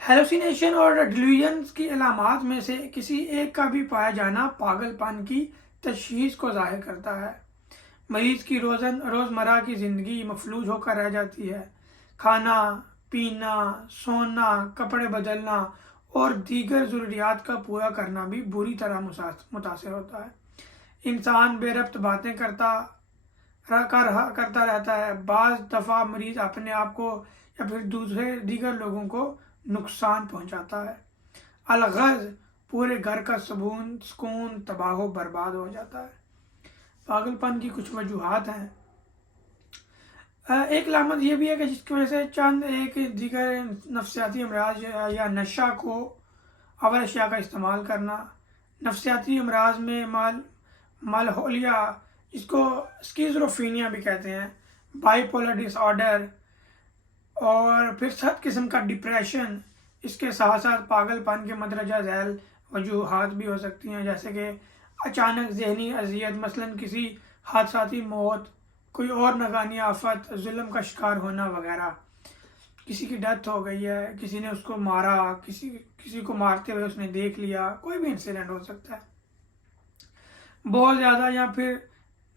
Hallucination اور ڈیلیوژنس کی علامات میں سے کسی ایک کا بھی پایا جانا پاگل پن کی تشخیص کو ظاہر کرتا ہے۔ مریض کی روزمرہ کی زندگی مفلوج ہو کر رہ جاتی ہے۔ کھانا پینا، سونا، کپڑے بدلنا اور دیگر ضروریات کا پورا کرنا بھی بری طرح متاثر ہوتا ہے۔ انسان بے ربط باتیں کرتا رہتا ہے۔ بعض دفعہ مریض اپنے آپ کو یا پھر دیگر لوگوں کو نقصان پہنچاتا ہے۔ الغرض پورے گھر کا سکون تباہ و برباد ہو جاتا ہے۔ پاگل پن کی کچھ وجوہات ہیں۔ ایک علامت یہ بھی ہے کہ جس کی وجہ سے چند ایک دیگر نفسیاتی امراض یا نشہ کو اول اشیاء کا استعمال کرنا۔ نفسیاتی امراض میں مالہولیا، جس کو اسکیزوفرینیا بھی کہتے ہیں، بائی پولر ڈس آرڈر، اور پھر 7 قسم کا ڈپریشن۔ اس کے ساتھ ساتھ پاگل پن کے مندرجہ ذیل وجوہات بھی ہو سکتی ہیں، جیسے کہ اچانک ذہنی اذیت، مثلاً کسی حادثاتی موت، کوئی اور ناگہانی آفت، ظلم کا شکار ہونا وغیرہ۔ کسی کی ڈیتھ ہو گئی ہے، کسی نے اس کو مارا، کسی کو مارتے ہوئے اس نے دیکھ لیا، کوئی بھی انسیڈنٹ ہو سکتا ہے۔ بہت زیادہ یا پھر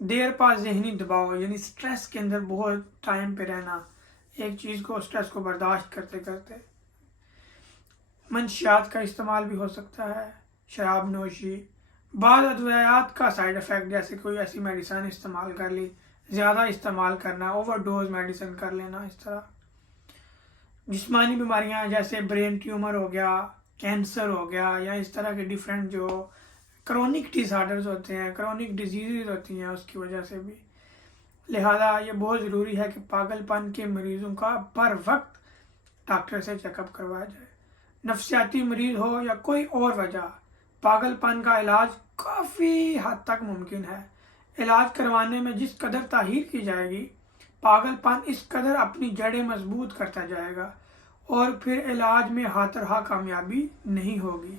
دیر پا ذہنی دباؤ، یعنی سٹریس کے اندر بہت ٹائم پہ رہنا، ایک چیز کو سٹریس کو برداشت کرتے کرتے۔ منشیات کا استعمال بھی ہو سکتا ہے، شراب نوشی، بعض ادویات کا سائیڈ افیکٹ، جیسے کوئی ایسی میڈیسن استعمال کر لی، زیادہ استعمال کرنا، اوور ڈوز میڈیسن کر لینا، اس طرح۔ جسمانی بیماریاں جیسے برین ٹیومر ہو گیا، کینسر ہو گیا، یا اس طرح کے ڈیفرنٹ جو کرونک ڈس آرڈرز ہوتے ہیں، کرونک ڈیزیز ہوتی ہیں، اس کی وجہ سے بھی۔ لہذا یہ بہت ضروری ہے کہ پاگل پن کے مریضوں کا بر وقت ڈاکٹر سے چیک اپ کروایا جائے۔ نفسیاتی مریض ہو یا کوئی اور وجہ، پاگل پن کا علاج کافی حد تک ممکن ہے۔ علاج کروانے میں جس قدر تاخیر کی جائے گی، پاگل پن اس قدر اپنی جڑیں مضبوط کرتا جائے گا اور پھر علاج میں ہاتھرہا کامیابی نہیں ہوگی۔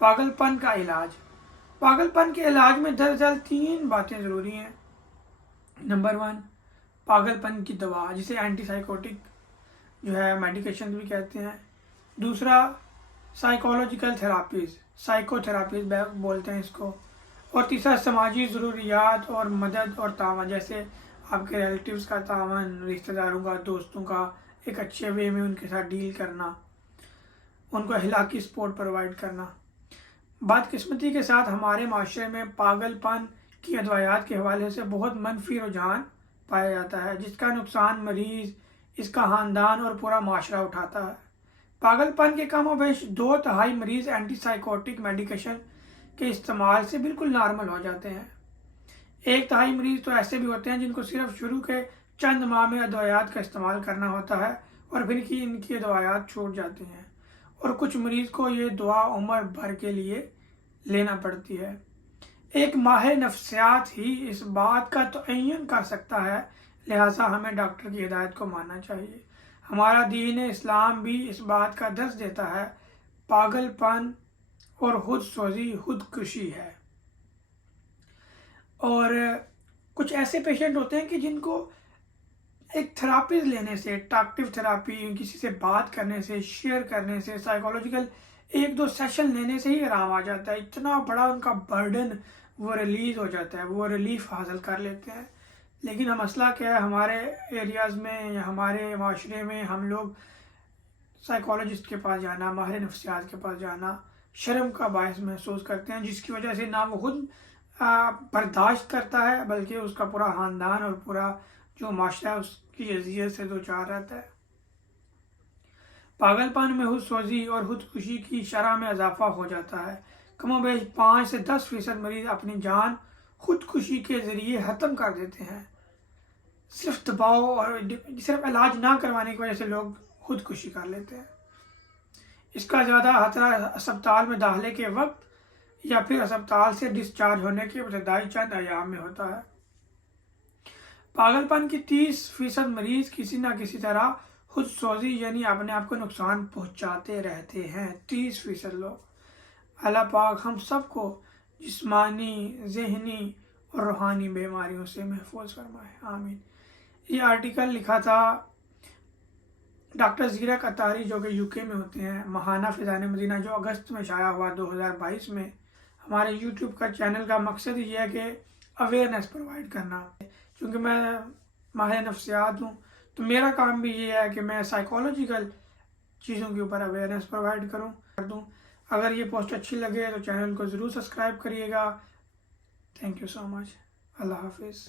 پاگل پن کا علاج۔ پاگل پن کے علاج میں دراصل 3 باتیں ضروری ہیں۔ نمبر 1، پاگل پن کی دوا، جسے اینٹی سائیکوٹک جو ہے میڈیکیشن بھی کہتے ہیں۔ دوسرا، سائیکولوجیکل تھراپیز، سائیکو تھراپیز بولتے ہیں اس کو۔ اور تیسرا، سماجی ضروریات اور مدد اور تعاون، جیسے آپ کے ریلیٹیوز کا تعاون، رشتہ داروں کا، دوستوں کا، ایک اچھے وے میں ان کے ساتھ ڈیل کرنا، ان کو اخلاقی سپورٹ پرووائڈ کرنا۔ بدقسمتی کے ساتھ ہمارے معاشرے میں پاگل پن کی ادویات کے حوالے سے بہت منفی رجحان پایا جاتا ہے، جس کا نقصان مریض، اس کا خاندان اور پورا معاشرہ اٹھاتا ہے۔ پاگل پن کے کم و بیش 2/3 مریض اینٹی سائیکوٹک میڈیکیشن کے استعمال سے بالکل نارمل ہو جاتے ہیں۔ 1/3 مریض تو ایسے بھی ہوتے ہیں جن کو صرف شروع کے چند ماہ میں ادویات کا استعمال کرنا ہوتا ہے اور پھر ان کی ادویات چھوٹ جاتی ہیں، اور کچھ مریض کو یہ دوا عمر بھر کے لیے لینا پڑتی ہے۔ ایک ماہر نفسیات ہی اس بات کا تعین کر سکتا ہے، لہٰذا ہمیں ڈاکٹر کی ہدایت کو ماننا چاہیے۔ ہمارا دین اسلام بھی اس بات کا درس دیتا ہے، پاگل پن اور خود سوزی خودکشی ہے۔ اور کچھ ایسے پیشنٹ ہوتے ہیں کہ جن کو ایک تھراپیز لینے سے، ٹاکٹیو تھراپی، کسی سے بات کرنے سے، شیئر کرنے سے، سائیکولوجیکل 1-2 سیشن لینے سے ہی آرام آ جاتا ہے۔ اتنا بڑا ان کا برڈن وہ ریلیز ہو جاتا ہے، وہ ریلیف حاصل کر لیتے ہیں۔ لیکن مسئلہ کیا ہے، ہمارے ایریاز میں یا ہمارے معاشرے میں ہم لوگ سائیکولوجسٹ کے پاس جانا، ماہر نفسیات کے پاس جانا شرم کا باعث محسوس کرتے ہیں، جس کی وجہ سے نہ وہ خود برداشت کرتا ہے بلکہ اس کا پورا خاندان اور پورا جو معاشرہ اس کی اذیت سے دوچار رہتا ہے۔ پاگل پن میں خود سوزی اور خودکشی کی شرح میں اضافہ ہو جاتا ہے۔ کم و بیش 5 سے 10% مریض اپنی جان خودکشی کے ذریعے ختم کر دیتے ہیں۔ صرف دباؤ اور صرف علاج نہ کروانے کی وجہ سے لوگ خودکشی کر لیتے ہیں۔ اس کا زیادہ خطرہ اسپتال میں داخلے کے وقت یا پھر اسپتال سے ڈسچارج ہونے کے ابتدائی چند ایام میں ہوتا ہے۔ پاگل پن کی 30% مریض کسی نہ کسی طرح خود سوزی یعنی اپنے آپ کو نقصان پہنچاتے رہتے ہیں۔ 30% لوگ۔ اللہ پاک ہم سب کو جسمانی، ذہنی اور روحانی بیماریوں سے محفوظ فرمائے، آمین۔ یہ آرٹیکل لکھا تھا ڈاکٹر زیرہ قطاری جو کہ یو کے میں ہوتے ہیں، ماہانہ فیضان مدینہ جو اگست میں شائع ہوا 2022 میں. ہمارے یوٹیوب کا چینل کا مقصد یہ ہے کہ اویئرنیس پرووائڈ کرنا، کیونکہ میں ماہر نفسیات ہوں تو میرا کام بھی یہ ہے کہ میں سائیکالوجیکل چیزوں کے اوپر اویئرنیس پرووائڈ کر دوں. اگر یہ پوسٹ اچھی لگے تو چینل کو ضرور سبسکرائب کریے گا. تھینک یو سو مچ. اللہ حافظ.